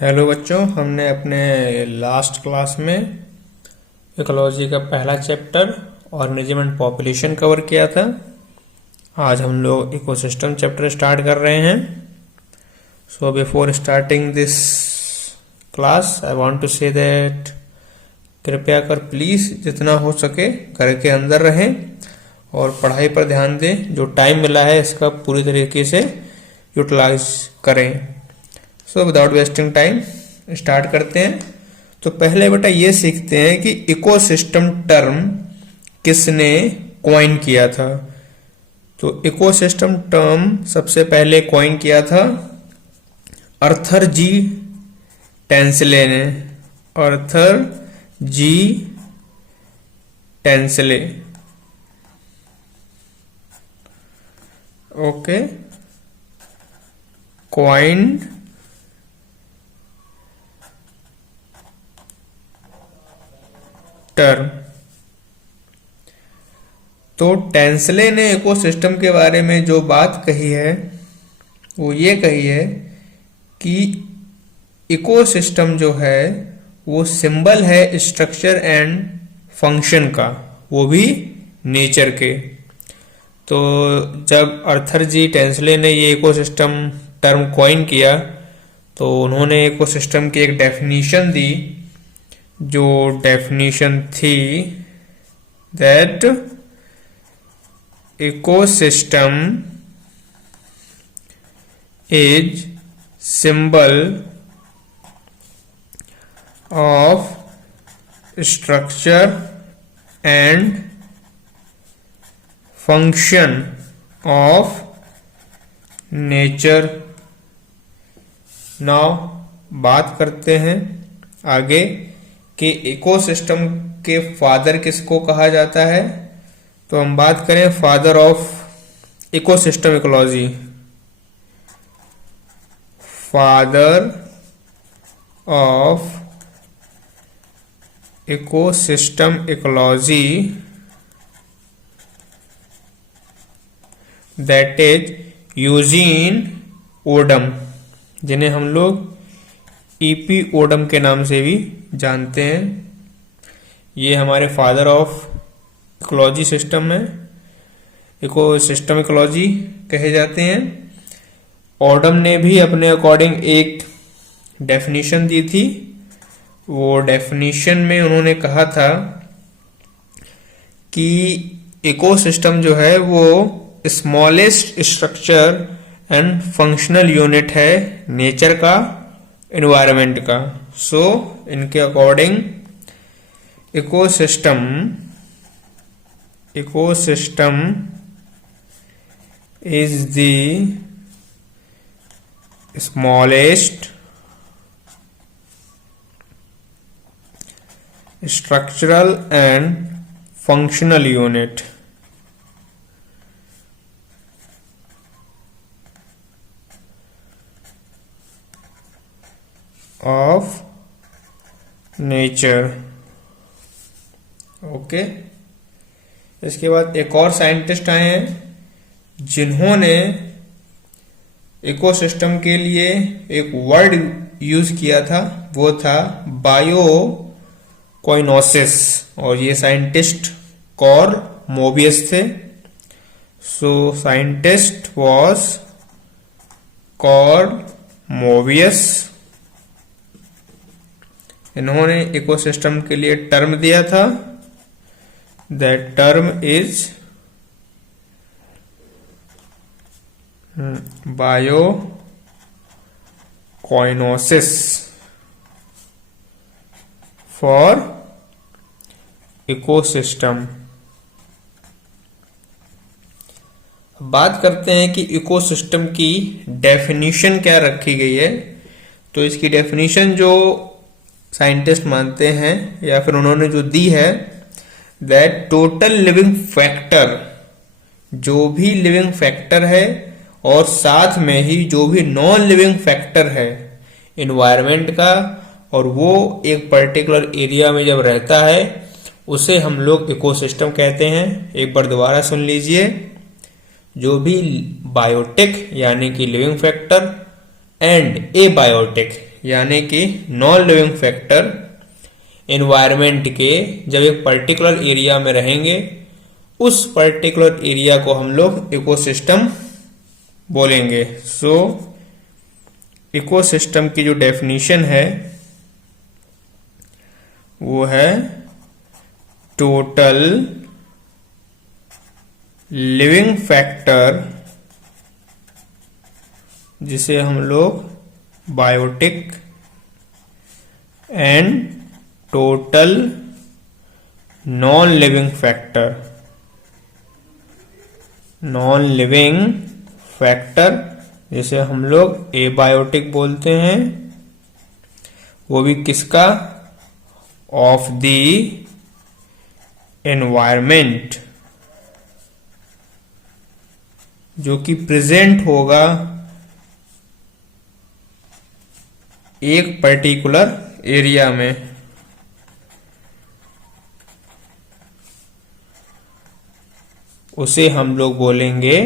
Hello बच्चों, हमने अपने लास्ट क्लास में इकोलॉजी का पहला chapter organism and population cover किया था। आज हम लोग इकोसिस्टम चैप्टर स्टार्ट कर रहे हैं। So before starting this class I want to say that कृपया कर प्लीज़ जितना हो सके घर के अंदर रहें और पढ़ाई पर ध्यान दें। जो टाइम मिला है इसका पूरी तरीके से यूटिलाइज करें। So without wasting time start करते हैं। तो पहले बेटा ये सीखते हैं कि इकोसिस्टम टर्म किसने कॉइन किया था। तो इकोसिस्टम टर्म सबसे पहले कॉइन किया था आर्थर जी टेंसले ने। Arthur G Tansley, okay, coined term. तो टेंसले ने इकोसिस्टम के बारे में जो बात कही है वो ये कही है कि इकोसिस्टम जो है वो सिंबल है स्ट्रक्चर एंड फंक्शन का, वो भी नेचर के। तो जब आर्थर जी टेंसले ने ये इकोसिस्टम टर्म कॉइन किया तो उन्होंने इकोसिस्टम की एक डेफिनेशन दी, जो डेफिनेशन थी that ecosystem is symbol of structure and function of nature. Now बात करते हैं आगे कि इकोसिस्टम के फादर किसको कहा जाता है। तो हम बात करें father of ecosystem ecology. Father of ecosystem ecology that is Eugene Odum, जिन्हें हम लोग ईपी ओडम के नाम से भी जानते हैं। ये हमारे फादर ऑफ इकोलॉजी सिस्टम है, इकोसिस्टम इकोलॉजी कहे जाते हैं। ओडम ने भी अपने अकॉर्डिंग एक डेफिनेशन दी थी। वो डेफिनेशन में उन्होंने कहा था कि इकोसिस्टम जो है वो smallest structure and functional unit है नेचर का, एनवायरनमेंट का। सो इनके according ecosystem is the smallest structural and functional unit of nature। Okay, इसके बाद एक और साइंटिस्ट आए हैं जिन्होंने इकोसिस्टम के लिए एक वर्ड यूज किया था, वो था बायो कोइनोसिस, और ये साइंटिस्ट कार्ल मोबियस थे। So scientist was Karl Mobius. इन्होंने इकोसिस्टम के लिए टर्म दिया था, that term is biocoenosis for ecosystem. बात करते हैं कि इकोसिस्टम की डेफिनेशन क्या रखी गई है। तो इसकी डेफिनेशन जो साइंटिस्ट मानते हैं या फिर उन्होंने जो दी है, दैट टोटल लिविंग फैक्टर, जो भी लिविंग फैक्टर है और साथ में ही जो भी नॉन लिविंग फैक्टर है एनवायरनमेंट का, और वो एक पर्टिकुलर एरिया में जब रहता है उसे हम लोग इकोसिस्टम कहते हैं। एक बार दोबारा सुन लीजिए, जो भी बायोटिक यानी कि लिविंग फैक्टर एंड एबायोटिक यानी कि नॉन लिविंग फैक्टर एनवायरनमेंट के जब एक पर्टिकुलर एरिया में रहेंगे, उस पर्टिकुलर एरिया को हम लोग इकोसिस्टम बोलेंगे। सो इकोसिस्टम की जो डेफिनेशन है वो है टोटल लिविंग फैक्टर, जिसे हम लोग biotic, and total non living factor, non living factor जिसे हम लोग एबायोटिक बोलते हैं, वो भी किसका, ऑफ द एनवायरमेंट, जो कि प्रेजेंट होगा एक पर्टिकुलर एरिया में। उसे हम लोग बोलेंगे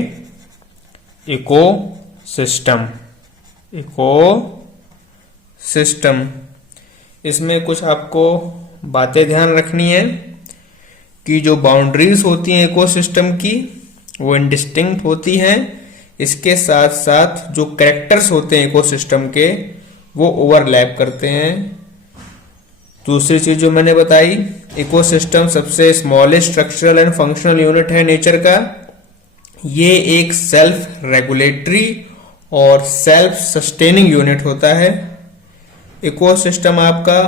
इको सिस्टम। इको सिस्टम, इसमें कुछ आपको बातें ध्यान रखनी है कि जो बाउंड्रीज होती हैं इकोसिस्टम की वो इंडिस्टिंक्ट होती हैं। इसके साथ साथ जो कैरेक्टर्स होते हैं इकोसिस्टम के वो ओवरलैप करते हैं। दूसरी चीज जो मैंने बताई, इकोसिस्टम सबसे smallest structural and functional unit है नेचर का। ये एक सेल्फ रेगुलेटरी और सेल्फ सस्टेनिंग यूनिट होता है। इकोसिस्टम आपका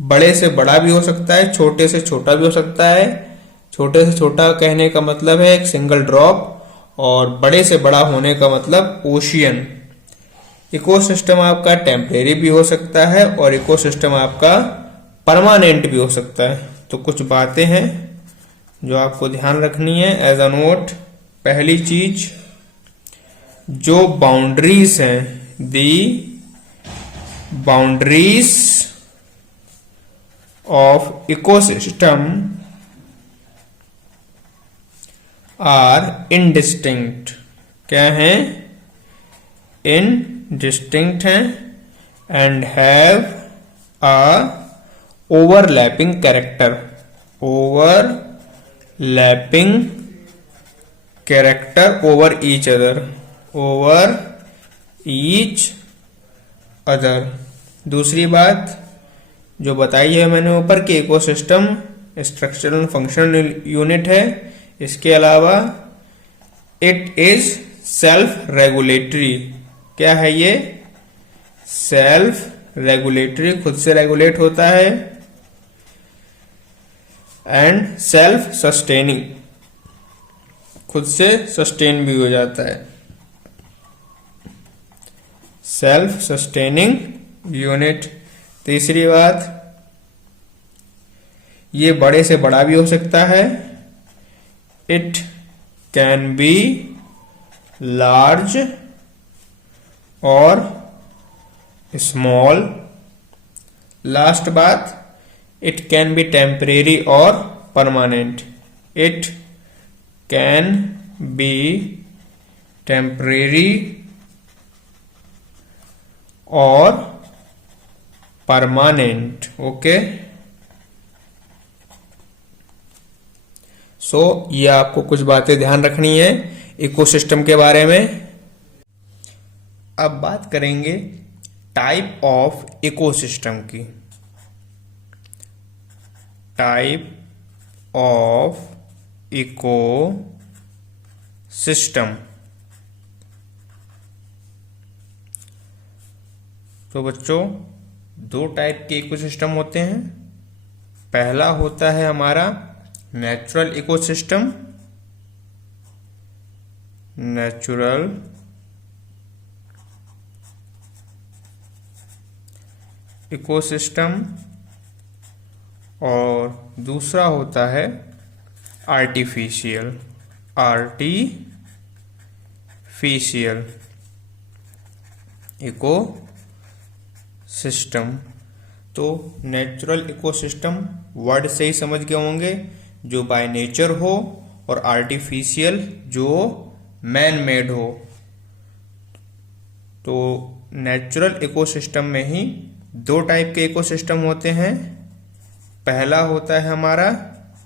बड़े से बड़ा भी हो सकता है, छोटे से छोटा भी हो सकता है। छोटे से छोटा कहने का मतलब है एक सिंगल ड्रॉप, और बड़े से बड़ा होने का मतलब ओशियन। इकोसिस्टम आपका टेम्परेरी भी हो सकता है और इकोसिस्टम आपका परमानेंट भी हो सकता है। तो कुछ बातें हैं जो आपको ध्यान रखनी है एज अ नोट। पहली चीज, जो बाउंड्रीज हैं, the boundaries of ecosystem are indistinct. क्या है? इनडिस्टिंक्ट हैं and have a overlapping character. Overlapping character over each other, over each other. दूसरी बात जो बताई है मैंने ऊपर कि ecosystem structural and functional unit है। इसके अलावा इट इज सेल्फ रेगुलेटरी। क्या है ये? सेल्फ रेगुलेटरी, खुद से रेगुलेट होता है। एंड सेल्फ सस्टेनिंग, खुद से सस्टेन भी हो जाता है। Self sustaining unit. तीसरी बात, ये बड़े से बड़ा भी हो सकता है। इट कैन बी लार्ज और स्मॉल। लास्ट बात, इट कैन बी टेम्परेरी और permanent. It can be temporary और परमानेंट। ओके, सो ये आपको कुछ बातें ध्यान रखनी है इकोसिस्टम के बारे में। अब बात करेंगे टाइप ऑफ इकोसिस्टम की। Type of eco system. तो बच्चों, दो टाइप के इकोसिस्टम होते हैं। पहला होता है हमारा नेचुरल इकोसिस्टम। नेचुरल इकोसिस्टम, और दूसरा होता है आर्टिफिशियल। Artificial eco system. तो नेचुरल इकोसिस्टम वर्ड से ही समझ गए होंगे, जो बाय नेचर हो, और आर्टिफिशियल जो मैन मेड हो। तो नेचुरल इकोसिस्टम में ही दो टाइप के इकोसिस्टम होते हैं। पहला होता है हमारा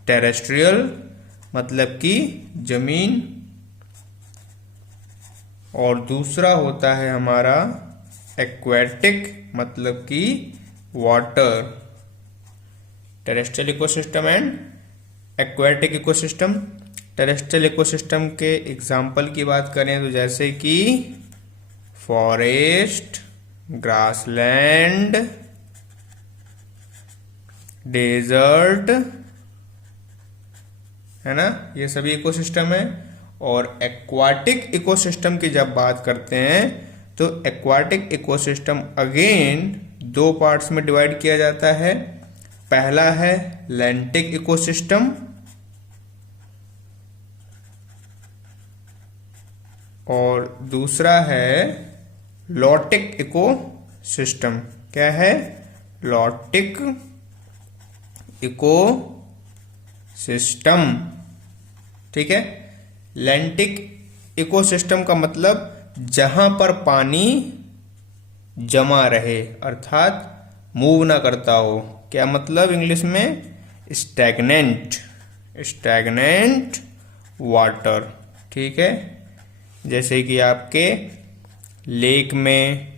टेरेस्ट्रियल, मतलब कि जमीन, और दूसरा होता है हमारा एक्वेटिक, मतलब कि water. Terrestrial ecosystem and aquatic ecosystem. Terrestrial ecosystem के एग्जाम्पल की बात करें तो जैसे कि फॉरेस्ट, ग्रासलैंड, डेजर्ट, है ना, ये सभी इकोसिस्टम है। और एक्वाटिक इकोसिस्टम की जब बात करते हैं तो एक्वाटिक इकोसिस्टम अगेन दो पार्ट्स में डिवाइड किया जाता है। पहला है लैंटिक इकोसिस्टम और दूसरा है लॉटिक इकोसिस्टम। क्या है? Lotic ecosystem. ठीक है। लैंटिक इकोसिस्टम का मतलब जहां पर पानी जमा रहे, अर्थात मूव ना करता हो। क्या मतलब इंग्लिश में? Stagnant, stagnant water. ठीक है। जैसे कि आपके लेक में,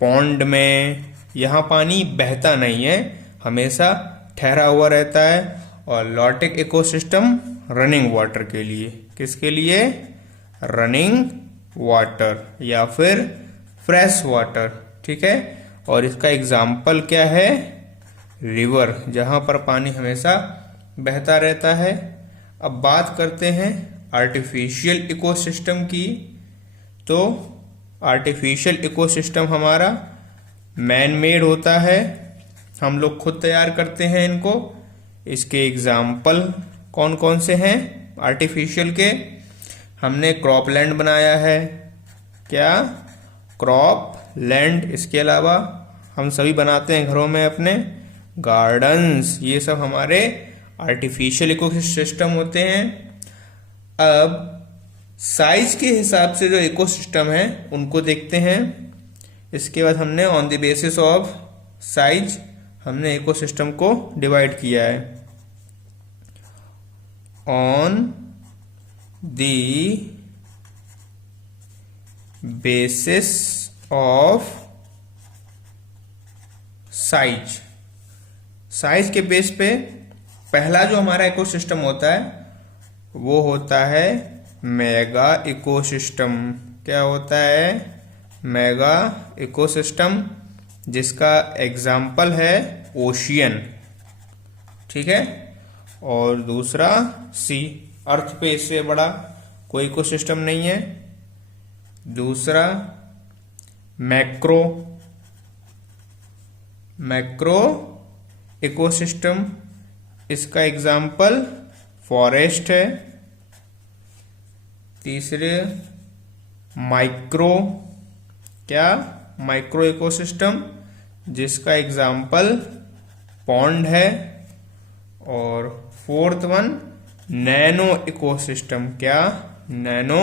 पॉन्ड में, यहाँ पानी बहता नहीं है, हमेशा ठहरा हुआ रहता है। और लॉटिक इकोसिस्टम रनिंग वाटर के लिए। किसके लिए? रनिंग वाटर या फिर फ्रेश वाटर। ठीक है। और इसका एग्जाम्पल क्या है? रिवर, जहां पर पानी हमेशा बहता रहता है। अब बात करते हैं आर्टिफिशियल इकोसिस्टम की। तो आर्टिफिशियल इकोसिस्टम हमारा मैन मेड होता है, हम लोग खुद तैयार करते हैं इनको। इसके एग्जाम्पल कौन कौन से हैं आर्टिफिशियल के? हमने क्रॉप लैंड बनाया है। क्या? Crop land. इसके अलावा हम सभी बनाते हैं घरों में अपने गार्डन्स। ये सब हमारे आर्टिफिशियल इकोसिस्टम होते हैं। अब साइज के हिसाब से जो इकोसिस्टम है उनको देखते हैं। इसके बाद हमने on the basis of size हमने इकोसिस्टम को डिवाइड किया है। On the basis of size, size के बेस पे पहला जो हमारा इकोसिस्टम होता है वो होता है मेगा इकोसिस्टम। क्या होता है? मेगा इकोसिस्टम, जिसका एग्जाम्पल है ओशियन। ठीक है। और दूसरा सी, अर्थ पे इससे बड़ा कोई इकोसिस्टम नहीं है। दूसरा मैक्रो, मैक्रो इकोसिस्टम, इसका एग्जाम्पल फॉरेस्ट है। तीसरे माइक्रो, क्या? माइक्रो इकोसिस्टम, जिसका एग्जाम्पल पॉन्ड है। और फोर्थ वन नैनो इकोसिस्टम। क्या? नैनो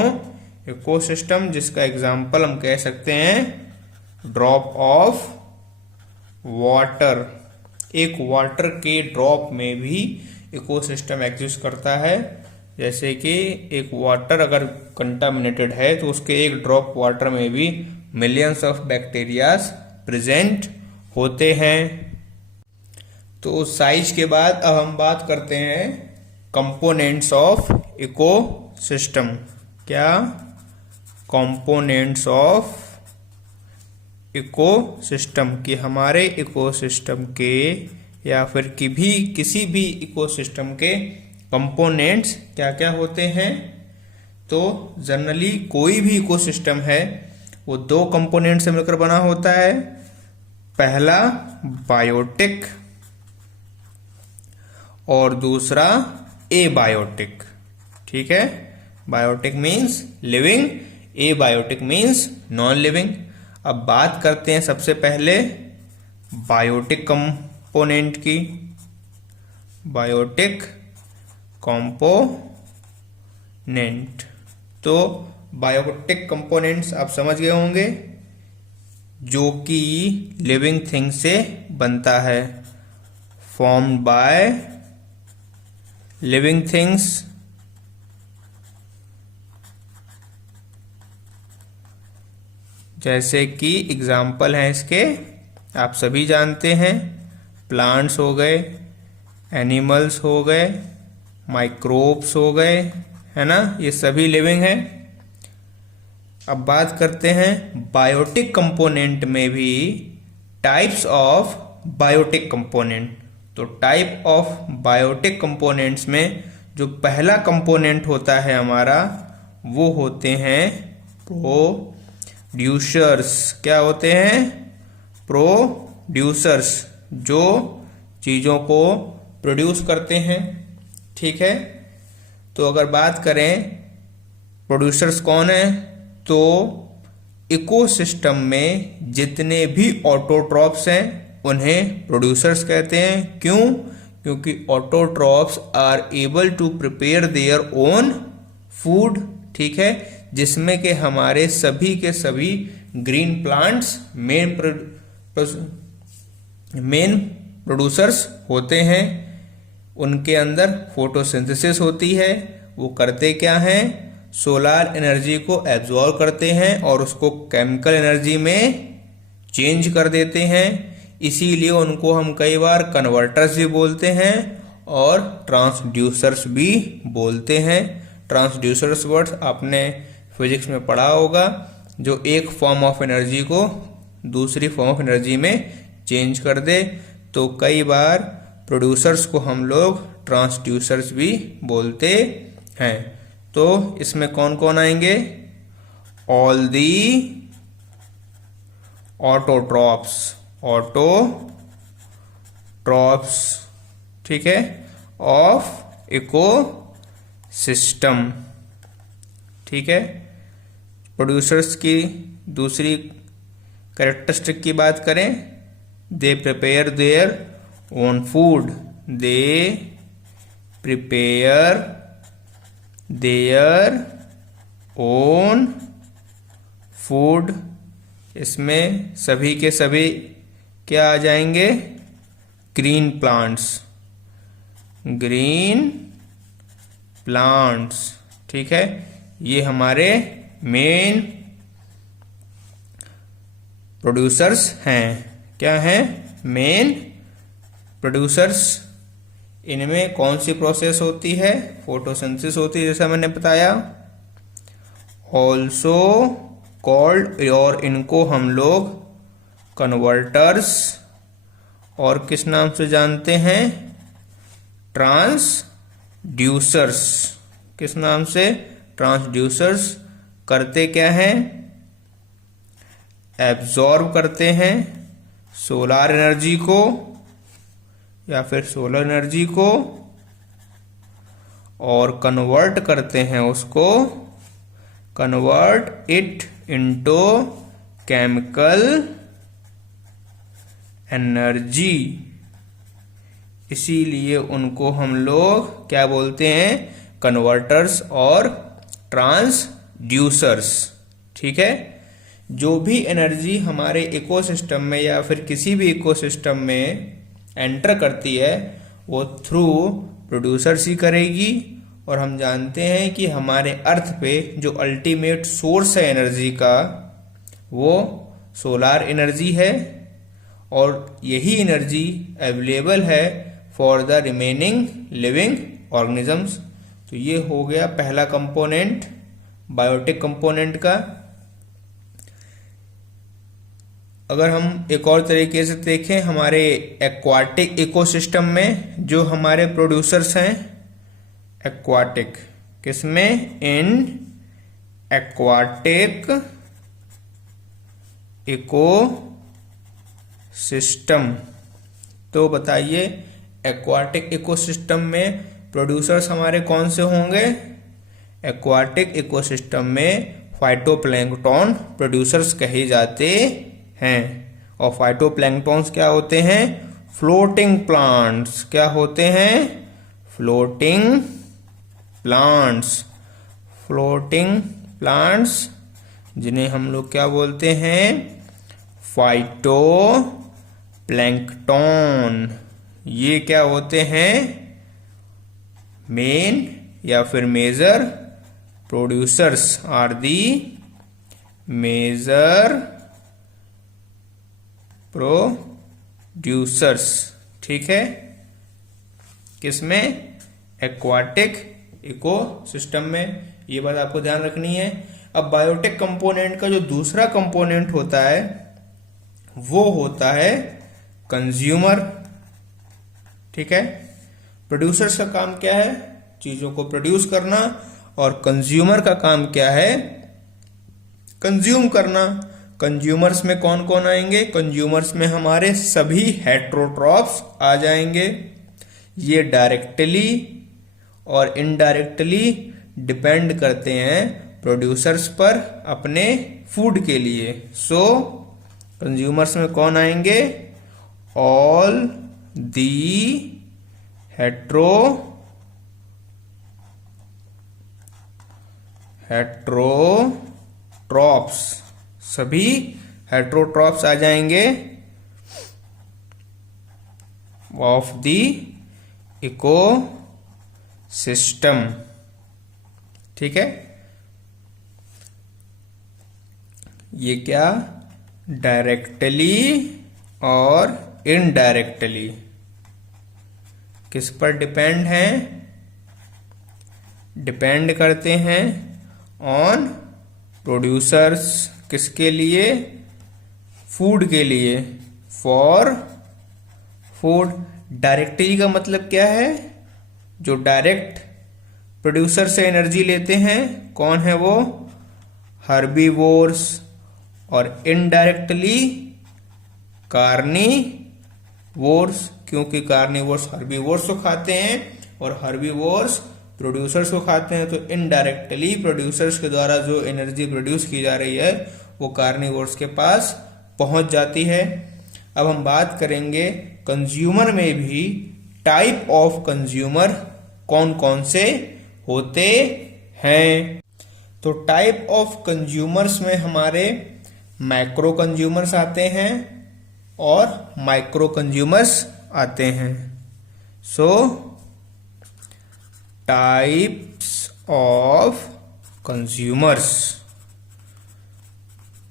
इकोसिस्टम, जिसका एग्जाम्पल हम कह सकते हैं ड्रॉप ऑफ वाटर। एक वाटर के ड्रॉप में भी इकोसिस्टम एग्जिस्ट करता है। जैसे कि एक वाटर अगर कंटामिनेटेड है तो उसके एक ड्रॉप वाटर में भी मिलियंस ऑफ बैक्टीरियाज प्रेजेंट होते हैं। तो साइज के बाद अब हम बात करते हैं कंपोनेंट्स ऑफ इकोसिस्टम। क्या? कंपोनेंट्स ऑफ इकोसिस्टम, कि हमारे इकोसिस्टम के या फिर किसी भी इकोसिस्टम के कंपोनेंट्स क्या क्या होते हैं। तो जनरली कोई भी इकोसिस्टम है वो दो कंपोनेंट से मिलकर बना होता है। पहला बायोटिक और दूसरा एबायोटिक। ठीक है। Biotic means living, abiotic means non living. अब बात करते हैं सबसे पहले बायोटिक कंपोनेंट की। बायोटिक कंपोनेंट, तो बायोटिक कंपोनेंट्स आप समझ गए होंगे जो कि लिविंग थिंग से बनता है, फॉर्म्ड बाय लिविंग थिंग्स जैसे कि एग्जाम्पल हैं इसके, आप सभी जानते हैं, प्लांट्स हो गए, एनिमल्स हो गए, माइक्रोब्स हो गए, है ना, ये सभी लिविंग हैं। अब बात करते हैं बायोटिक कंपोनेंट में भी टाइप्स ऑफ बायोटिक कंपोनेंट। तो टाइप ऑफ बायोटिक कंपोनेंट्स में जो पहला कंपोनेंट होता है हमारा, वो होते हैं प्रोड्यूसर्स। क्या होते हैं? प्रोड्यूसर्स, जो चीज़ों को प्रोड्यूस करते हैं। ठीक है, तो अगर बात करें प्रोड्यूसर्स कौन है, तो इकोसिस्टम में जितने भी ऑटोट्रॉप्स हैं उन्हें प्रोड्यूसर्स कहते हैं। क्यों? क्योंकि autotrophs are able to prepare their own food. ठीक है, जिसमें के हमारे सभी के सभी ग्रीन प्लांट्स मेन प्रोड्यूसर्स होते हैं। उनके अंदर फोटोसिंथेसिस होती है। वो करते क्या हैं? सोलार एनर्जी को एब्जॉर्ब करते हैं और उसको केमिकल एनर्जी में चेंज कर देते हैं। इसीलिए उनको हम कई बार कन्वर्टर्स भी बोलते हैं और ट्रांसड्यूसर्स भी बोलते हैं। ट्रांसड्यूसर्स वर्ड्स आपने फिजिक्स में पढ़ा होगा, जो एक फॉर्म ऑफ एनर्जी को दूसरी फॉर्म ऑफ एनर्जी में चेंज कर दे। तो कई बार प्रोड्यूसर्स को हम लोग ट्रांसड्यूसर्स भी बोलते हैं। तो इसमें कौन कौन आएंगे? ऑल दी ऑटोट्रॉप्स, ऑटोट्रॉप्स, ठीक है, ऑफ इको सिस्टम। ठीक है, प्रोड्यूसर्स की दूसरी कैरेक्टरिस्टिक की बात करें, they prepare their own food. They prepare their own food. इसमें सभी के सभी क्या आ जाएंगे? Green plants, green plants. ठीक है, ये हमारे मेन प्रोड्यूसर्स हैं। क्या हैं? Main producers. इनमें कौन सी प्रोसेस होती है? फोटोसिंथेसिस होती है, जैसा मैंने बताया। ऑल्सो कॉल्ड, और इनको हम लोग कन्वर्टर्स और किस नाम से जानते हैं? ट्रांसड्यूसर्स। किस नाम से? ट्रांसड्यूसर्स। करते क्या हैं? एब्जॉर्ब करते हैं सोलार एनर्जी को या फिर सोलर एनर्जी को, और कन्वर्ट करते हैं उसको, convert it into chemical energy. इसीलिए उनको हम लोग क्या बोलते हैं? कन्वर्टर्स और ट्रांसड्यूसर्स। ठीक है, जो भी एनर्जी हमारे इकोसिस्टम में या फिर किसी भी इकोसिस्टम में एंटर करती है, वो थ्रू प्रोड्यूसर्स ही करेगी। और हम जानते हैं कि हमारे अर्थ पे जो अल्टीमेट सोर्स है एनर्जी का, वो सोलार एनर्जी है, और यही एनर्जी अवेलेबल है for the remaining living organisms. तो ये हो गया पहला कंपोनेंट बायोटिक कंपोनेंट का। अगर हम एक और तरीके से देखें, हमारे एक्वाटिक इकोसिस्टम में जो हमारे प्रोड्यूसर्स हैं, एक्वाटिक, किसमें? इन एक्वाटिक इको सिस्टम। तो बताइए, एक्वाटिक इकोसिस्टम में प्रोड्यूसर्स हमारे कौन से होंगे? एक्वाटिक इकोसिस्टम में फाइटोप्लैंक्टन प्रोड्यूसर्स कहे जाते हैं। और फाइटोप्लैंक्टन्स क्या होते हैं? Floating plants. क्या होते हैं? Floating plants. फ्लोटिंग प्लांट्स, जिन्हें हम लोग क्या बोलते हैं? Phyto plankton. ये क्या होते हैं? मेन या फिर major producers are the major producers. ठीक है, किसमें? एक्वाटिक इकोसिस्टम में। ये बात आपको ध्यान रखनी है। अब बायोटिक कंपोनेंट का जो दूसरा कंपोनेंट होता है वो होता है कंज्यूमर। ठीक है, प्रोड्यूसर्स का काम क्या है? चीजों को प्रोड्यूस करना, और कंज्यूमर का काम क्या है? कंज्यूम करना। कंज्यूमर्स में कौन कौन आएंगे? कंज्यूमर्स में हमारे सभी हेट्रोट्रॉप्स आ जाएंगे। ये डायरेक्टली और इनडायरेक्टली डिपेंड करते हैं प्रोड्यूसर्स पर अपने फूड के लिए। सो कंज्यूमर्स में कौन आएंगे? ऑल दी हेट्रोट्रॉप्स, सभी हेट्रोट्रॉप्स आ जाएंगे ऑफ द इको सिस्टम। ठीक है, ये क्या? डायरेक्टली और इनडायरेक्टली किस पर डिपेंड हैं? डिपेंड करते हैं ऑन प्रोड्यूसर्स। किसके लिए? फूड के लिए, फॉर फूड। डायरेक्टली का मतलब क्या है? जो डायरेक्ट प्रोड्यूसर से एनर्जी लेते हैं, कौन है वो? हर्बीवोर्स। और इनडायरेक्टली कार्निवोर्स, क्योंकि कार्निवोर्स हर्बीवोर्स को खाते हैं और हर्बीवोर्स प्रोड्यूसर्स को खाते हैं। तो इनडायरेक्टली प्रोड्यूसर्स के द्वारा जो एनर्जी प्रोड्यूस की जा रही है वो कार्निवोर्स के पास पहुंच जाती है। अब हम बात करेंगे कंज्यूमर में भी टाइप ऑफ कंज्यूमर कौन कौन से होते हैं। तो टाइप ऑफ कंज्यूमर्स में हमारे मैक्रो कंज्यूमर्स आते हैं और माइक्रो कंज्यूमर्स आते हैं। सो टाइप्स ऑफ कंज्यूमर्स।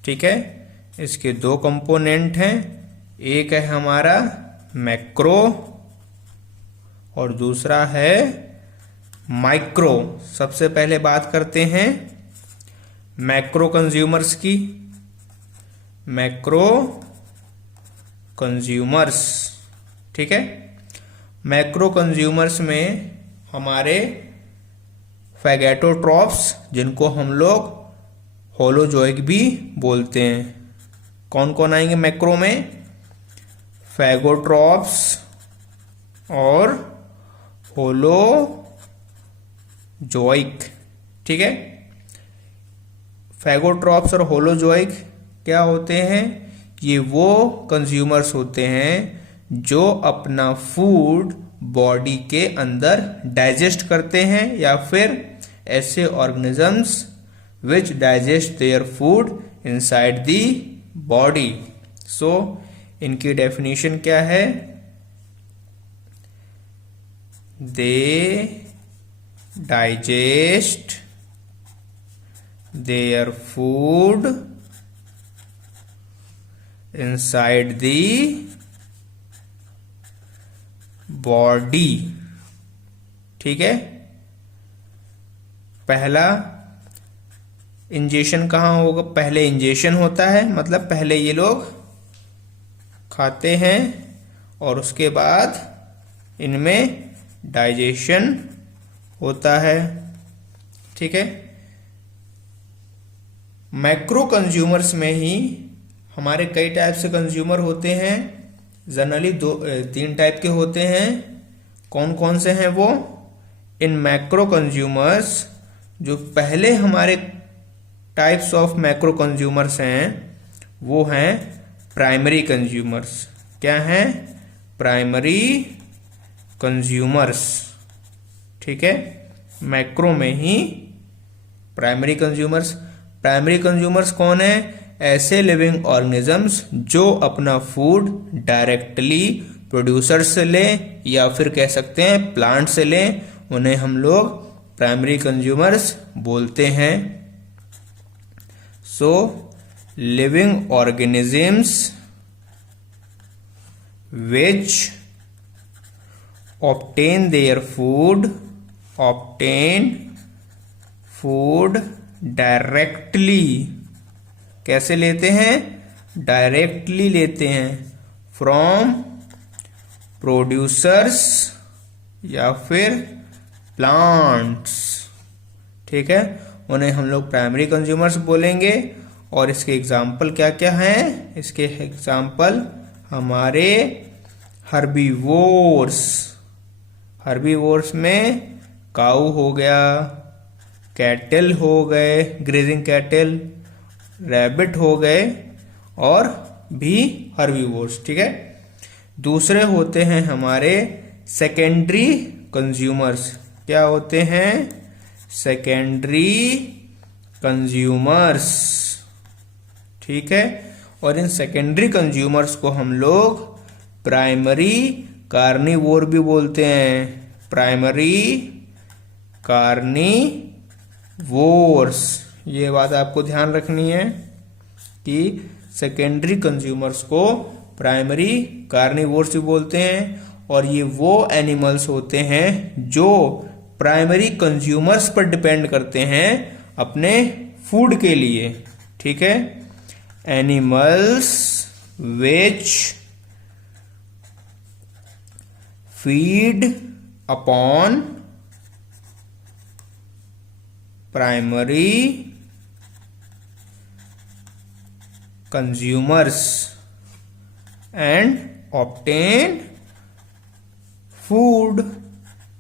ठीक है, इसके दो कंपोनेंट हैं। एक है हमारा मैक्रो और दूसरा है माइक्रो। सबसे पहले बात करते हैं मैक्रो कंज्यूमर्स की। मैक्रो कंज्यूमर्स, ठीक है, मैक्रो कंज्यूमर्स में हमारे फैगेटोट्रॉप्स, जिनको हम लोग होलोजोइक भी बोलते हैं, कौन कौन आएंगे मैक्रो में? फैगोट्रॉप्स और होलोजोइक। ठीक है, फैगोट्रॉप्स और होलोजोइक क्या होते हैं? ये वो कंज्यूमर्स होते हैं जो अपना फूड बॉडी के अंदर डाइजेस्ट करते हैं, या फिर ऐसे organisms which digest their food inside the body. So इनकी डेफिनेशन क्या है? They digest their food inside the body। ठीक है, पहला इंजेशन कहाँ होगा? पहले इंजेशन होता है, मतलब पहले ये लोग खाते हैं और उसके बाद इनमें डाइजेशन होता है। ठीक है, मैक्रो कंज्यूमर्स में ही हमारे कई टाइप से कंज्यूमर होते हैं। जनरली तीन टाइप के होते हैं। कौन कौन से हैं वो? इन मैक्रो कंज्यूमर्स, जो पहले हमारे टाइप्स ऑफ मैक्रो कंज्यूमर्स हैं वो हैं प्राइमरी कंज्यूमर्स। क्या हैं? Primary consumers. ठीक है, मैक्रो में ही प्राइमरी कंज्यूमर्स। प्राइमरी कंज्यूमर्स कौन है? ऐसे लिविंग ऑर्गेनिजम्स जो अपना फूड डायरेक्टली प्रोड्यूसर से ले या फिर कह सकते हैं प्लांट से ले, उन्हें हम लोग प्राइमरी कंज्यूमर्स बोलते हैं। So living organisms which obtain food directly, कैसे लेते हैं? डायरेक्टली लेते हैं फ्रॉम प्रोड्यूसर्स या फिर प्लांट्स। ठीक है, उन्हें हम लोग प्राइमरी कंज्यूमर्स बोलेंगे। और इसके एग्जाम्पल क्या क्या हैं? इसके एग्जाम्पल हमारे हर्बीवोर्स में काऊ हो गया, कैटल हो गए, ग्रेजिंग कैटल, रैबिट हो गए और भी हर्बीवोर्स। ठीक है, दूसरे होते हैं हमारे सेकेंडरी कंज्यूमर्स। क्या होते हैं? Secondary consumers. ठीक है, और इन सेकेंडरी कंज्यूमर्स को हम लोग प्राइमरी कार्निवोर भी बोलते हैं। प्राइमरी कार्निवोर्स, ये बात आपको ध्यान रखनी है कि सेकेंडरी कंज्यूमर्स को प्राइमरी कार्निवोर्स भी बोलते हैं। और ये वो एनिमल्स होते हैं जो प्राइमरी कंज्यूमर्स पर डिपेंड करते हैं अपने फूड के लिए। ठीक है, animals which feed upon primary consumers and obtain food।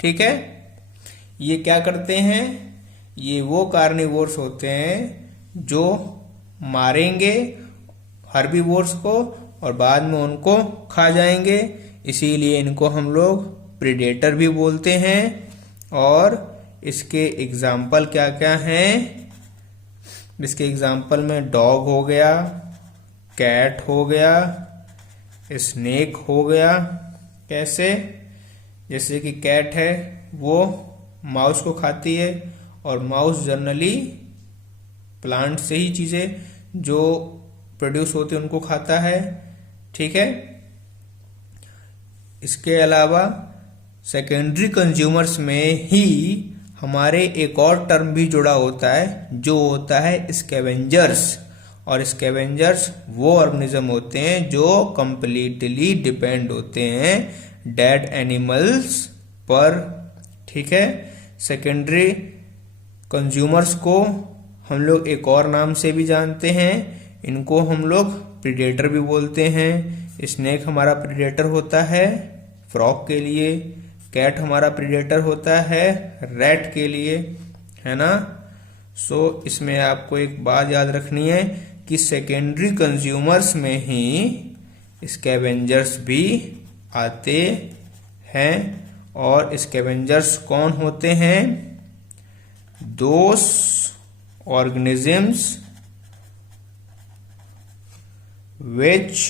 ठीक है, ये क्या करते हैं? ये वो कार्निवोर्स होते हैं जो मारेंगे हर्बीवोर्स को और बाद में उनको खा जाएंगे, इसीलिए इनको हम लोग प्रीडेटर भी बोलते हैं। और इसके एग्जाम्पल क्या क्या हैं? इसके एग्जाम्पल में डॉग हो गया, कैट हो गया, स्नेक हो गया। कैसे? जैसे कि कैट है वो माउस को खाती है और माउस जनरली प्लांट से ही चीजें जो प्रोड्यूस होते हैं उनको खाता है। ठीक है, इसके अलावा सेकेंडरी कंज्यूमर्स में ही हमारे एक और टर्म भी जुड़ा होता है जो होता है स्कैवेंजर्स। और स्कैवेंजर्स वो ऑर्गेनिज्म होते हैं जो कंप्लीटली डिपेंड होते हैं डेड एनिमल्स पर। ठीक है, सेकेंडरी कंज्यूमर्स को हम लोग एक और नाम से भी जानते हैं, इनको हम लोग प्रीडेटर भी बोलते हैं। स्नेक हमारा प्रीडेटर होता है फ्रॉग के लिए, कैट हमारा प्रीडेटर होता है रैट के लिए, है ना। सो इसमें आपको एक बात याद रखनी है कि सेकेंडरी कंज्यूमर्स में ही स्कैवेंजर्स भी आते हैं। और स्कैवेंजर्स कौन होते हैं? दोस organisms which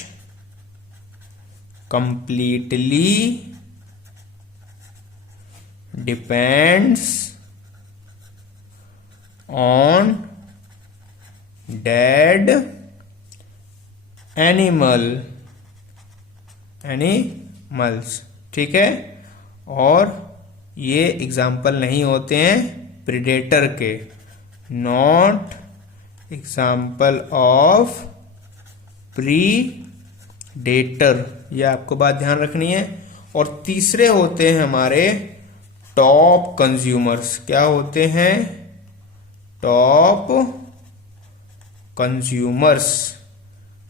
completely depends on dead animals। ठीक है, और ये एग्जाम्पल नहीं होते हैं प्रीडेटर के, नॉट एग्जाम्पल ऑफ प्रीडेटर। ये आपको बात ध्यान रखनी है। और तीसरे होते हैं हमारे टॉप कंज्यूमर्स। क्या होते हैं? Top consumers.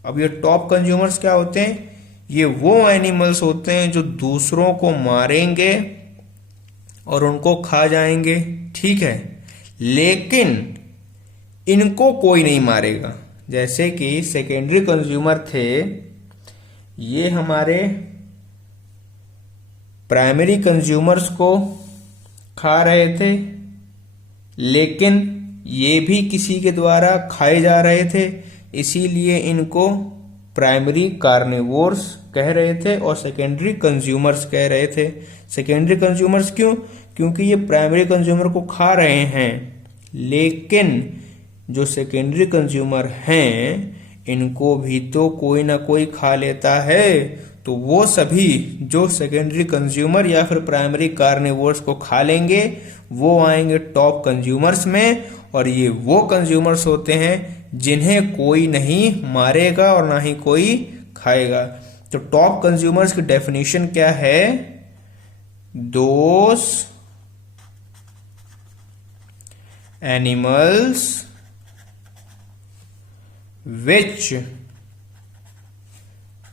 अब ये टॉप कंज्यूमर्स क्या होते हैं? ये वो एनिमल्स होते हैं जो दूसरों को मारेंगे और उनको खा जाएंगे। ठीक है, लेकिन इनको कोई नहीं मारेगा। जैसे कि सेकेंडरी कंज्यूमर थे, ये हमारे प्राइमरी कंज्यूमर्स को खा रहे थे, लेकिन ये भी किसी के द्वारा खाए जा रहे थे। इसीलिए इनको प्राइमरी कार्निवोर्स कह रहे थे और सेकेंडरी कंज्यूमर्स कह रहे थे। सेकेंडरी कंज्यूमर्स क्यों? क्योंकि ये प्राइमरी कंज्यूमर को खा रहे हैं, लेकिन जो सेकेंडरी कंज्यूमर हैं इनको भी तो कोई ना कोई खा लेता है। तो वो सभी जो सेकेंडरी कंज्यूमर या फिर प्राइमरी कार्निवोर्स को खा लेंगे वो आएंगे टॉप कंज्यूमर्स में, और ये वो कंज्यूमर्स होते हैं जिन्हें कोई नहीं मारेगा और ना ही कोई खाएगा। तो टॉप कंज्यूमर्स की डेफिनेशन क्या है? दोस animals which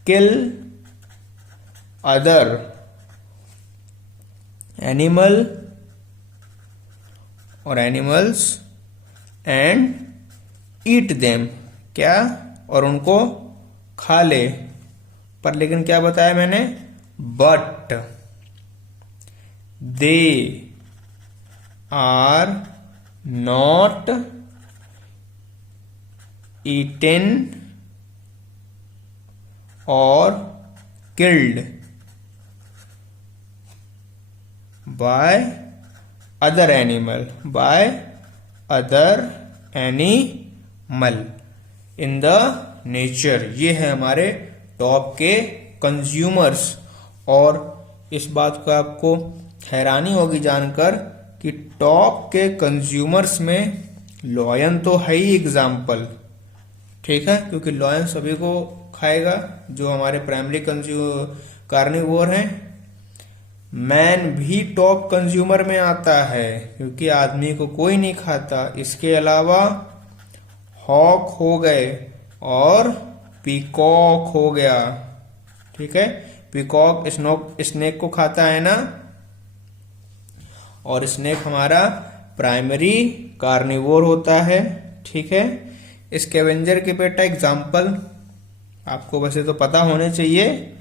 kill other animal or animals and eat them। क्या? और उनको खा ले। पर लेकिन क्या बताया मैंने? But they are not eaten or killed by other animal in the nature। ये है हमारे टॉप के कंज्यूमर्स। और इस बात का आपको हैरानी होगी जानकर कि टॉप के कंज्यूमर्स में लॉयन तो है ही एग्जाम्पल, ठीक है, क्योंकि लॉयन सभी को खाएगा जो हमारे प्राइमरी कार्निवोर हैं। मैन भी टॉप कंज्यूमर में आता है क्योंकि आदमी को कोई नहीं खाता। इसके अलावा हॉक हो गए और पीकॉक हो गया, ठीक है। पीकॉक स्नेक को खाता है ना, और स्नेक हमारा प्राइमरी कार्निवोर होता है, ठीक है। स्कैवेंजर के बेटा एग्जाम्पल आपको वैसे तो पता होने चाहिए,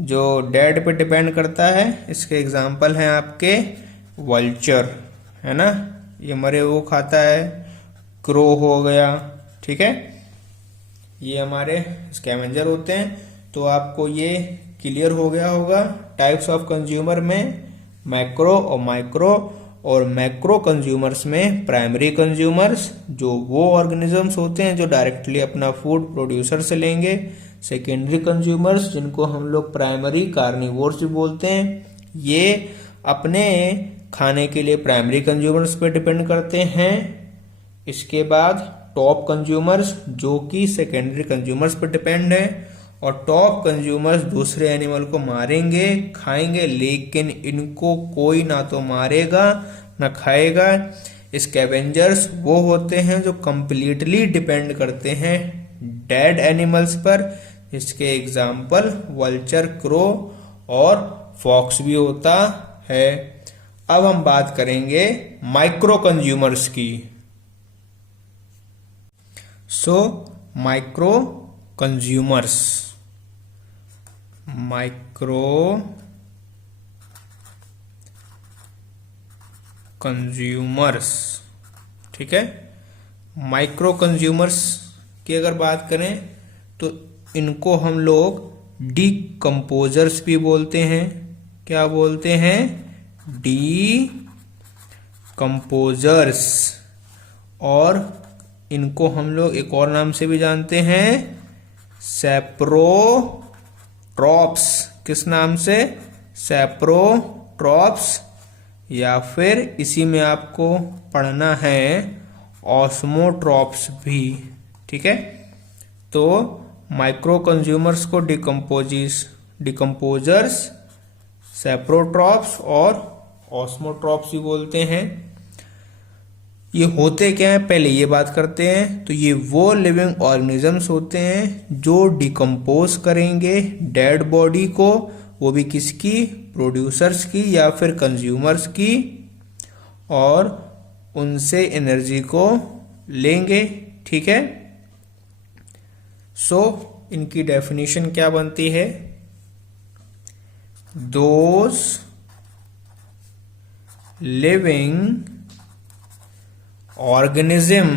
जो डेड पे डिपेंड करता है। इसके एग्जाम्पल हैं आपके वल्चर, है ना, ये मरे वो खाता है। क्रो हो गया, ठीक है, ये हमारे स्कैवेंजर होते हैं। तो आपको ये क्लियर हो गया होगा टाइप्स ऑफ कंज्यूमर में मैक्रो और माइक्रो, और मैक्रो कंज्यूमर्स में प्राइमरी कंज्यूमर्स जो वो ऑर्गेनिजम्स होते हैं जो डायरेक्टली अपना फूड प्रोड्यूसर से लेंगे। सेकेंडरी कंज्यूमर्स जिनको हम लोग प्राइमरी कार्निवोर्स भी बोलते हैं, ये अपने खाने के लिए प्राइमरी कंज्यूमर्स पे डिपेंड करते हैं। इसके बाद टॉप कंज्यूमर्स जो कि सेकेंडरी कंज्यूमर्स पर डिपेंड है, और टॉप कंज्यूमर्स दूसरे एनिमल को मारेंगे खाएंगे, लेकिन इनको कोई ना तो मारेगा ना खाएगा। स्कैवेंजर्स वो होते हैं जो कंप्लीटली डिपेंड करते हैं डेड एनिमल्स पर। इसके एग्जाम्पल वल्चर, क्रो और फॉक्स भी होता है। अब हम बात करेंगे माइक्रो कंज्यूमर्स की। So micro consumers, micro consumers, ठीक है। माइक्रो कंज्यूमर्स की अगर बात करें तो इनको हम लोग डीकम्पोजर्स भी बोलते हैं। क्या बोलते हैं? डीकम्पोजर्स। और इनको हम लोग एक और नाम से भी जानते हैं, सैप्रोट्रॉप्स। किस नाम से? सैप्रोट्रॉप्स। या फिर इसी में आपको पढ़ना है ऑस्मोट्रॉप्स भी, ठीक है। तो माइक्रो कंज्यूमर्स को डिकम्पोजर्स, सैप्रोट्रॉप्स और ऑस्मोट्रॉप्स भी बोलते हैं। ये होते क्या है पहले ये बात करते हैं। तो ये वो लिविंग ऑर्गेनिजम्स होते हैं जो डिकम्पोज करेंगे डेड बॉडी को, वो भी किसकी? प्रोड्यूसर्स की या फिर कंज्यूमर्स की, और उनसे एनर्जी को लेंगे, ठीक है। सो इनकी डेफिनेशन क्या बनती है? Those living organism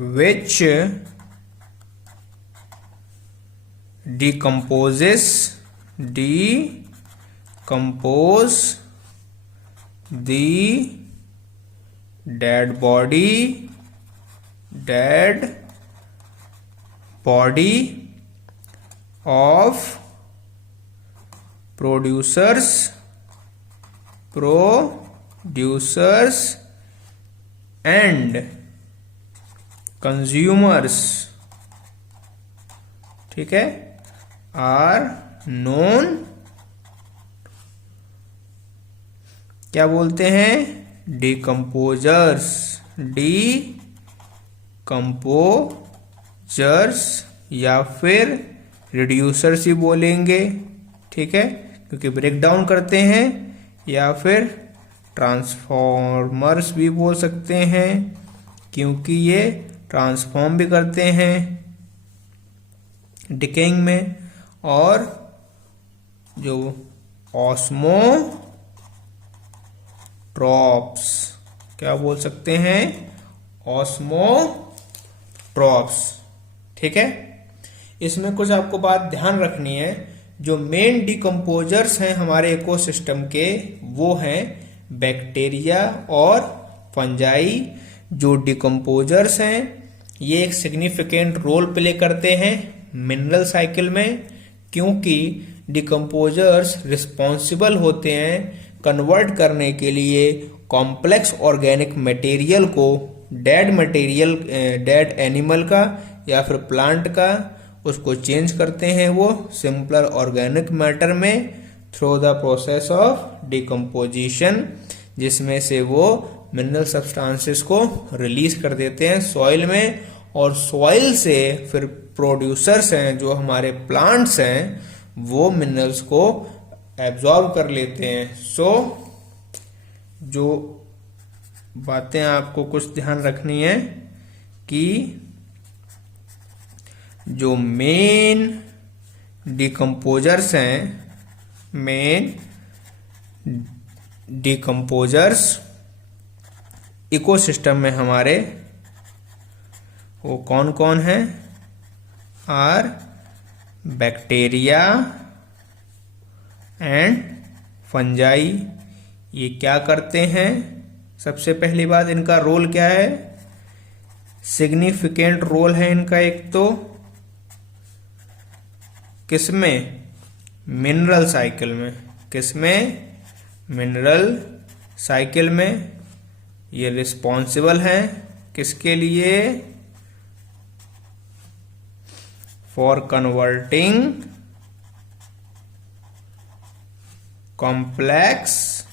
which decompose the dead body of producers and consumers, ठीक है, are known, क्या बोलते हैं, decomposers या फिर रिड्यूसर्स ही बोलेंगे, ठीक है, क्योंकि ब्रेक डाउन करते हैं, या फिर ट्रांसफॉर्मर्स भी बोल सकते हैं क्योंकि ये ट्रांसफॉर्म भी करते हैं डिकेइंग में। और जो ऑस्मोट्रॉप्स, क्या बोल सकते हैं, ऑस्मोट्रॉप्स, ठीक है। इसमें कुछ आपको बात ध्यान रखनी है, जो मेन डिकम्पोजर्स हैं हमारे इकोसिस्टम के, वो हैं बैक्टीरिया और फंजाई। जो डिकम्पोजर्स हैं ये एक सिग्निफिकेंट रोल प्ले करते हैं मिनरल साइकिल में, क्योंकि डिकम्पोजर्स रिस्पॉन्सिबल होते हैं कन्वर्ट करने के लिए कॉम्प्लेक्स ऑर्गेनिक मटेरियल को, डेड एनिमल का या फिर प्लांट का, उसको चेंज करते हैं वो सिंपलर ऑर्गेनिक मैटर में through the process of decomposition, जिसमें से वो मिनरल सब्सटेंसेस को रिलीज कर देते हैं सॉइल में, और सॉइल से फिर प्रोड्यूसर्स हैं जो हमारे प्लांट्स हैं वो मिनरल्स को एब्जॉर्ब कर लेते हैं। सो जो बातें आपको कुछ ध्यान रखनी है कि जो मेन डिकम्पोजर्स हैं, मेन डिकम्पोजर्स इकोसिस्टम में हमारे वो कौन कौन हैं, आर बैक्टीरिया एंड फंजाई। ये क्या करते हैं, सबसे पहली बात इनका रोल क्या है, सिग्निफिकेंट रोल है इनका एक तो किसमें, मिनरल साइकिल में, किसमें, मिनरल साइकिल में। ये रिस्पॉन्सिबल है किसके लिए, फॉर कन्वर्टिंग कॉम्प्लेक्स,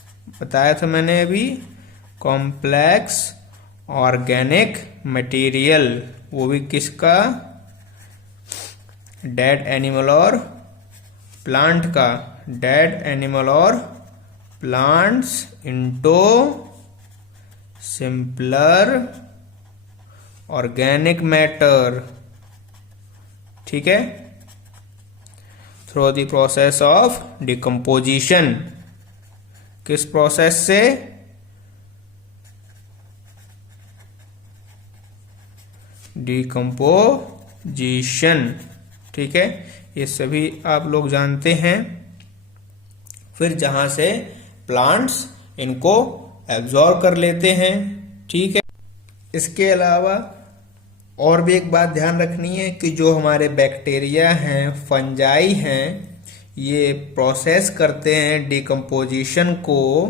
बताया था मैंने अभी, कॉम्प्लेक्स ऑर्गेनिक मटेरियल, वो भी किसका, डेड एनिमल और प्लांट का, डेड एनिमल और plants into simpler organic matter, ठीक है, through the process of decomposition. किस प्रोसेस से, डिकम्पोजिशन, ठीक है, ये सभी आप लोग जानते हैं। फिर जहां से प्लांट्स इनको एब्जॉर्ब कर लेते हैं, ठीक है। इसके अलावा और भी एक बात ध्यान रखनी है कि जो हमारे बैक्टीरिया हैं, फंजाई हैं, ये प्रोसेस करते हैं डिकम्पोजिशन को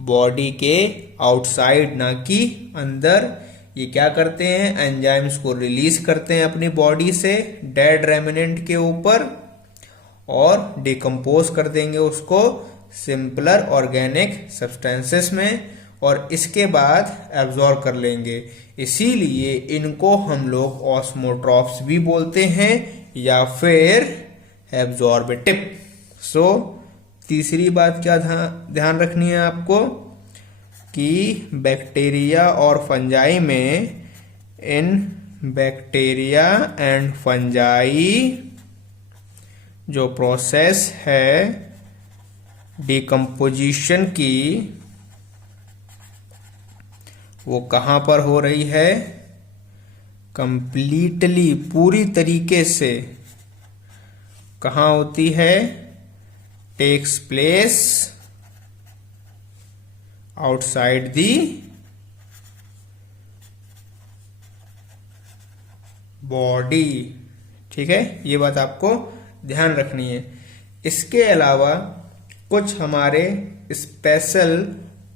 बॉडी के आउटसाइड, ना कि अंदर। ये क्या करते हैं, एंजाइम्स को रिलीज करते हैं अपनी बॉडी से डेड रेमिनेंट के ऊपर, और डिकम्पोज कर देंगे उसको सिंपलर ऑर्गेनिक सब्सटेंसेस में, और इसके बाद एब्जॉर्ब कर लेंगे। इसीलिए इनको हम लोग ऑस्मोट्रॉप्स भी बोलते हैं या फिर एब्जॉर्बेटिव। सो तीसरी बात क्या ध्यान रखनी है आपको कि बैक्टीरिया और फंजाई में, इन बैक्टीरिया एंड फंजाई जो प्रोसेस है डिकम्पोजिशन की, वो कहां पर हो रही है, कंप्लीटली पूरी तरीके से कहाँ होती है? Takes place outside the body. ठीक है, ये बात आपको ध्यान रखनी है। इसके अलावा कुछ हमारे स्पेशल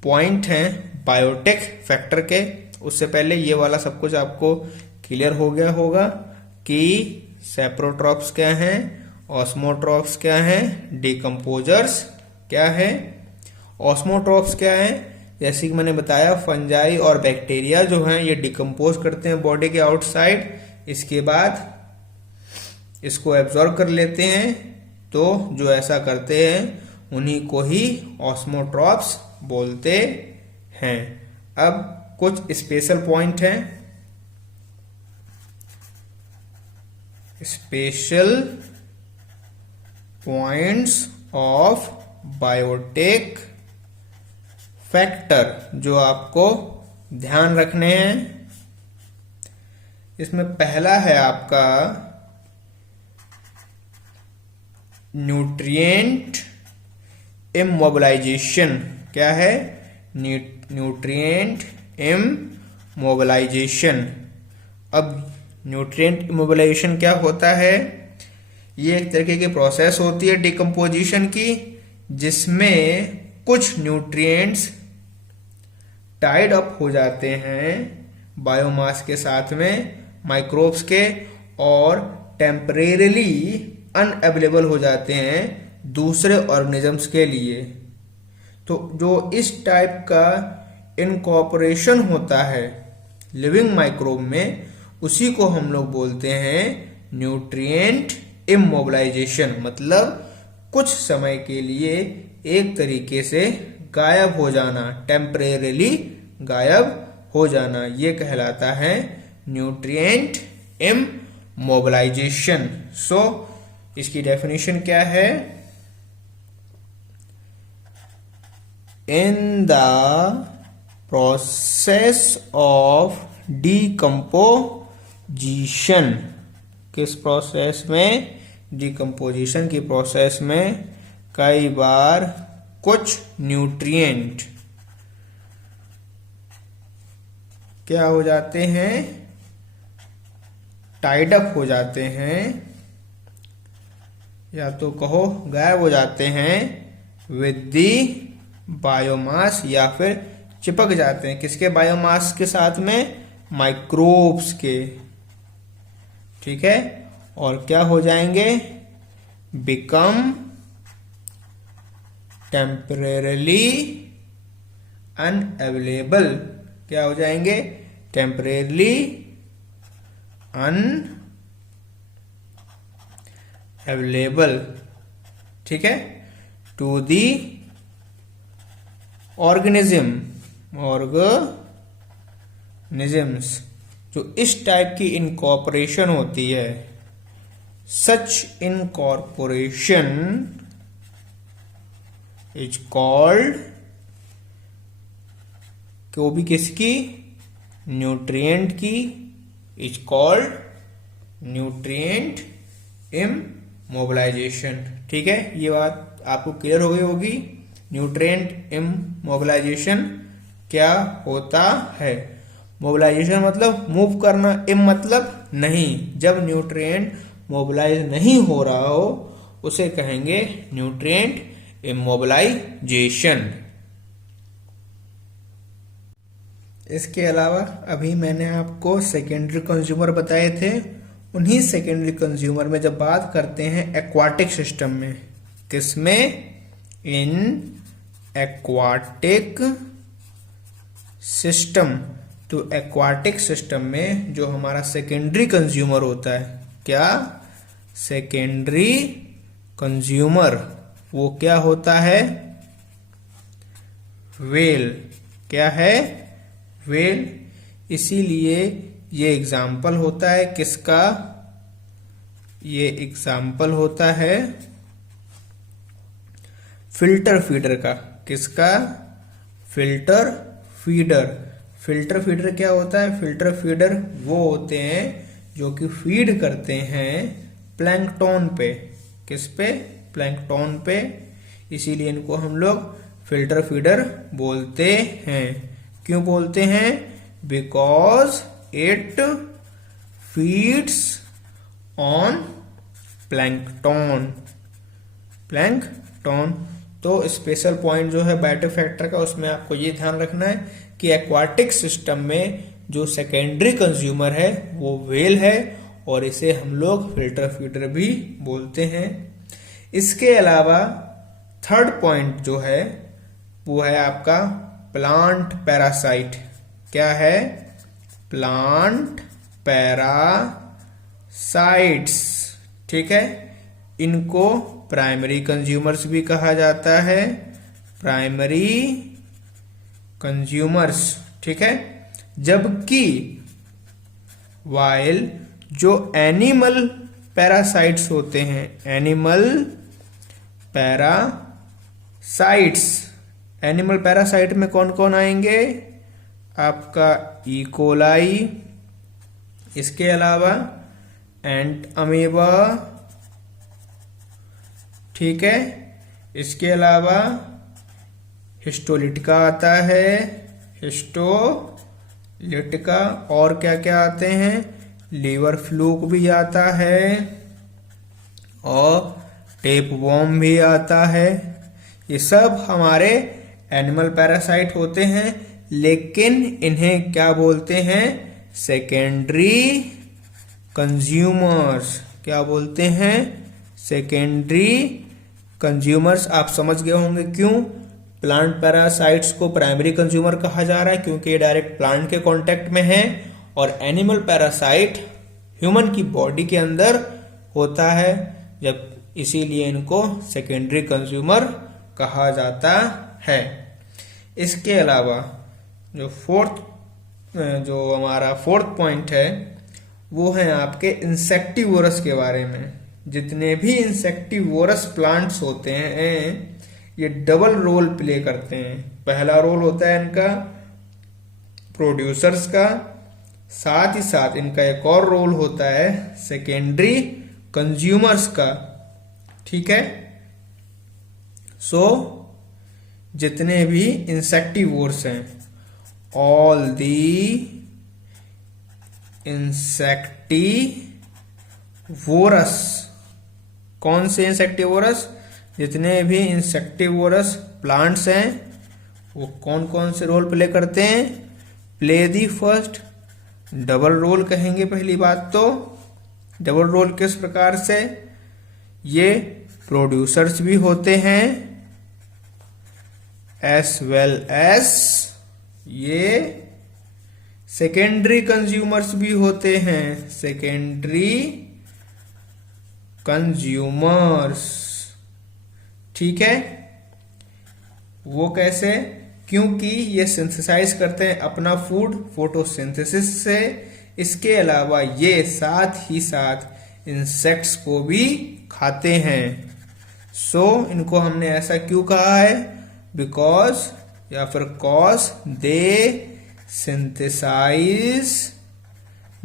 पॉइंट हैं बायोटिक फैक्टर के। उससे पहले ये वाला सब कुछ आपको क्लियर हो गया होगा कि सेप्रोट्रॉप्स क्या हैं, ऑस्मोट्रॉप्स क्या हैं, डिकम्पोजर्स क्या है। ऑस्मोट्रॉप्स क्या है? जैसे कि मैंने बताया, फंजाई और बैक्टीरिया जो हैं ये डिकम्पोज करते हैं बॉडी के आउटसाइड, इसके बाद इसको एब्जॉर्ब कर लेते हैं। तो जो ऐसा करते हैं उन्हीं को ही ऑस्मोट्रॉप्स बोलते हैं। अब कुछ स्पेशल पॉइंट हैं। Special points of biotic factor जो आपको ध्यान रखने हैं। इसमें पहला है आपका न्यूट्रिएंट इमोबिलाइजेशन। क्या है? Nutrient immobilisation. अब न्यूट्रिएंट इमोबिलाइजेशन क्या होता है? ये एक तरीके की प्रोसेस होती है डिकम्पोजिशन की, जिसमें कुछ न्यूट्रिएंट्स टाइड अप हो जाते हैं बायोमास के साथ में, माइक्रोब्स के, और टेम्परेरीली अनअवेलेबल हो जाते हैं दूसरे ऑर्गेनिजम्स के लिए। तो जो इस टाइप का इनकॉर्पोरेशन होता है लिविंग माइक्रोब में, उसी को हम लोग बोलते हैं न्यूट्रिएंट इमोबिलाइजेशन। मतलब कुछ समय के लिए एक तरीके से गायब हो जाना, टेम्परेरीली गायब हो जाना, ये कहलाता है न्यूट्रिएंट इमोबिलाइजेशन। सो इसकी डेफिनेशन क्या है? In the process of decomposition. किस प्रोसेस में? डिकम्पोजिशन की प्रोसेस में कई बार कुछ न्यूट्रिएंट क्या हो जाते हैं? टाइड अप हो जाते हैं, या तो कहो गायब हो जाते हैं विद दी बायोमास, या फिर चिपक जाते हैं किसके? बायोमास के साथ में, माइक्रोब्स के। ठीक है, और क्या हो जाएंगे? Become temporarily unavailable. क्या हो जाएंगे? Temporarily unavailable. ठीक है, टू दी ऑर्गेनिजम्स। जो इस टाइप की इनकॉर्पोरेशन होती है, सच इनकॉर्पोरेशन इज कॉल्ड, को भी किसकी? न्यूट्रिएंट की, इज कॉल्ड न्यूट्रिएंट इमोबिलाइजेशन। ठीक है, ये बात आपको क्लियर हो गई होगी। न्यूट्रिएंट इमोबिलाइजेशन क्या होता है? मोबिलाइजेशन मतलब मूव करना, इम मतलब नहीं। जब न्यूट्रिएंट मोबिलाइज नहीं हो रहा हो उसे कहेंगे न्यूट्रिएंट इमोबिलाइजेशन। इसके अलावा अभी मैंने आपको सेकेंडरी कंज्यूमर बताए थे। उन्हीं सेकेंडरी कंज्यूमर में जब बात करते हैं एक्वाटिक सिस्टम में, किसमें? इन एक्वाटिक सिस्टम। तो एक्वाटिक सिस्टम में जो हमारा सेकेंडरी कंज्यूमर होता है, क्या? सेकेंडरी कंज्यूमर, वो क्या होता है? वेल। क्या है? वेल। इसीलिए ये एग्जाम्पल होता है किसका? ये एग्जाम्पल होता है फिल्टर फीडर का। किसका? Filter feeder. फिल्टर फीडर क्या होता है? फिल्टर फीडर वो होते हैं जो कि फीड करते हैं प्लैंकटन पे। किस पे? प्लैंकटन पे। इसीलिए इनको हम लोग फिल्टर फीडर बोलते हैं। क्यों बोलते हैं? Because it feeds on plankton. Plankton. तो स्पेशल पॉइंट जो है बायोफैक्टर का, उसमें आपको ये ध्यान रखना है कि एक्वाटिक सिस्टम में जो सेकेंडरी कंज्यूमर है वो व्हेल है, और इसे हम लोग फिल्टर फीडर भी बोलते हैं। इसके अलावा थर्ड पॉइंट जो है वो है आपका प्लांट पैरासाइट। क्या है? Plant parasites. ठीक है, इनको प्राइमरी कंज्यूमर्स भी कहा जाता है। Primary consumers. ठीक है, जबकि वाइल जो एनिमल पैरासाइट्स होते हैं, एनिमल पैरासाइट्स, एनिमल पैरासाइट में कौन कौन आएंगे? आपका इकोलाई, इसके अलावा एंट अमीबा। ठीक है, इसके अलावा हिस्टोलिटिका आता है, हिस्टोलिटिका। और क्या क्या आते हैं? लीवर फ्लूक भी आता है और टेपवॉर्म भी आता है। ये सब हमारे एनिमल पैरासाइट होते हैं, लेकिन इन्हें क्या बोलते हैं? Secondary consumers. क्या बोलते हैं? Secondary consumers. आप समझ गए होंगे क्यों प्लांट पैरासाइट्स को प्राइमरी कंज्यूमर कहा जा रहा है, क्योंकि ये डायरेक्ट प्लांट के कांटेक्ट में है, और एनिमल पैरासाइट ह्यूमन की बॉडी के अंदर होता है, जब इसीलिए इनको सेकेंडरी कंज्यूमर कहा जाता है। इसके अलावा जो हमारा फोर्थ पॉइंट है वो है आपके इंसेक्टिवोरस के बारे में। जितने भी इंसेक्टिवोरस प्लांट्स होते हैं ये डबल रोल प्ले करते हैं। पहला रोल होता है इनका प्रोड्यूसर्स का, साथ ही साथ इनका एक और रोल होता है सेकेंडरी कंज्यूमर्स का। ठीक है, जितने भी इंसेक्टिवोर्स हैं, ऑल दी इंसेक्टिवोरस। कौन से इंसेक्टिवोरस? जितने भी इंसेक्टिवोरस प्लांट्स हैं वो कौन कौन से रोल प्ले करते हैं? Play the first, double role कहेंगे। पहली बात तो डबल रोल किस प्रकार से? ये प्रोड्यूसर्स भी होते हैं एस वेल एस ये सेकेंडरी कंज्यूमर्स भी होते हैं। Secondary consumers. ठीक है, वो कैसे? क्योंकि ये सिंथेसाइज करते हैं अपना फूड फोटोसिंथेसिस से। इसके अलावा ये साथ ही साथ इंसेक्ट्स को भी खाते हैं। इनको हमने ऐसा क्यों कहा है? बिकॉज या फिर cause they synthesize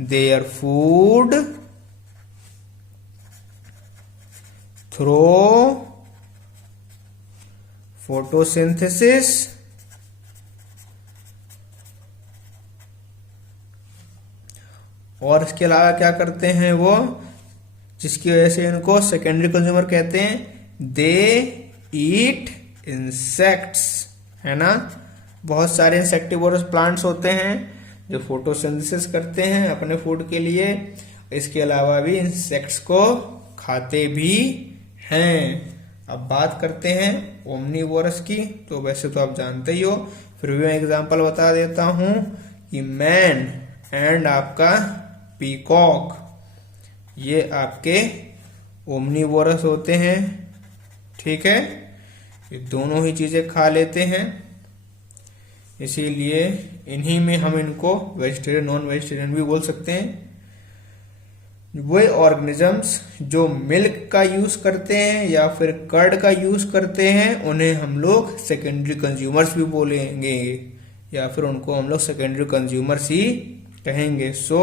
their food through photosynthesis और इसके अलावा क्या करते हैं वो, जिसकी वजह से इनको सेकेंडरी कंज्यूमर कहते हैं? दे ईट इंसेक्ट्स, है ना। बहुत सारे इंसेक्टिवोरस प्लांट्स होते हैं जो फोटोसिंथेसिस करते हैं अपने फूड के लिए, इसके अलावा भी इंसेक्ट्स को खाते भी हैं। अब बात करते हैं ओमनीवोरस की। तो वैसे तो आप जानते ही हो, फिर भी मैं एग्जांपल बता देता हूं कि मैन एंड आपका पीकॉक ये आपके ओमनीवोरस होते हैं। ठीक है, ये दोनों ही चीजें खा लेते हैं, इसीलिए इन्हीं में हम इनको वेजिटेरियन नॉन वेजिटेरियन भी बोल सकते हैं। वे ऑर्गेनिजम्स जो मिल्क का यूज करते हैं या फिर कर्ड का यूज करते हैं उन्हें हम लोग सेकेंडरी कंज्यूमर्स भी बोलेंगे। या फिर उनको हम लोग सेकेंडरी कंज्यूमर्स ही कहेंगे। सो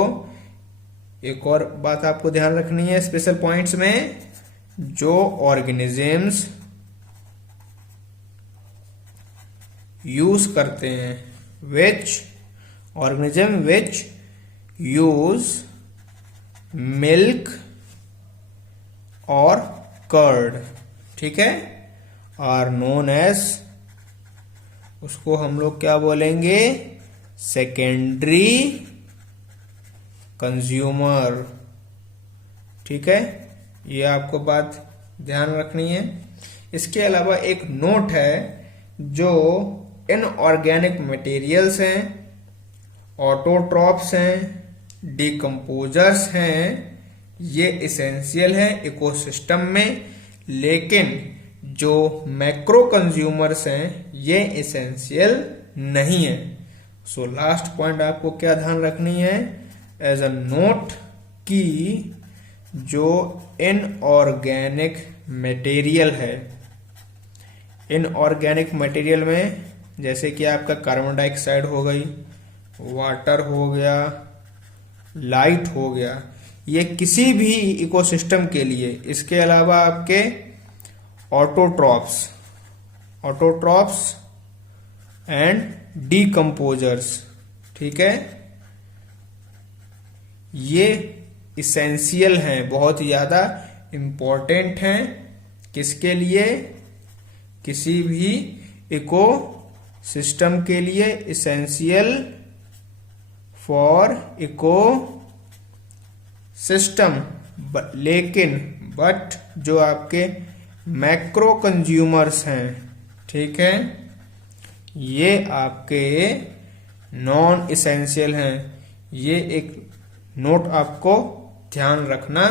एक और बात आपको ध्यान रखनी है स्पेशल पॉइंट्स में, जो ऑर्गेनिजम्स यूज करते हैं, which organism which use milk और कर्ड, ठीक है, आर नोन एज, उसको हम लोग क्या बोलेंगे, सेकेंडरी कंज्यूमर, ठीक है। ये आपको बात ध्यान रखनी है। इसके अलावा एक नोट है, जो इनऑर्गेनिक मटेरियल्स हैं, ऑटोट्रॉप्स हैं, डिकम्पोजर्स हैं, ये इसेंशियल है इकोसिस्टम में, लेकिन जो मैक्रो कंज्यूमर्स हैं ये इसेंशियल नहीं है। सो लास्ट पॉइंट आपको क्या ध्यान रखनी है एज अ नोट, कि जो इनऑर्गेनिक मटेरियल है, इनऑर्गेनिक मटेरियल में जैसे कि आपका कार्बन डाइऑक्साइड हो गई, वाटर हो गया, लाइट हो गया, ये किसी भी इकोसिस्टम के लिए, इसके अलावा आपके ऑटोट्रॉप्स एंड डीकम्पोजर्स, ठीक है, ये इसेंशियल हैं, बहुत ज्यादा इंपॉर्टेंट हैं, किसके लिए, किसी भी इको सिस्टम के लिए, इसेंशियल फॉर इको सिस्टम। लेकिन बट जो आपके मैक्रो कंज्यूमर्स हैं, ठीक है, ये आपके नॉन इसेंशियल हैं। ये एक नोट आपको ध्यान रखना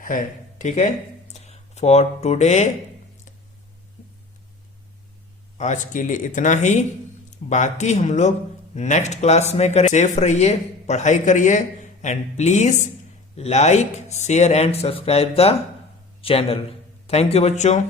है, ठीक है। फॉर टुडे आज के लिए इतना ही, बाकी हम लोग नेक्स्ट क्लास में करें। सेफ रहिए, पढ़ाई करिए, and please like, share and subscribe the channel. Thank you बच्चों।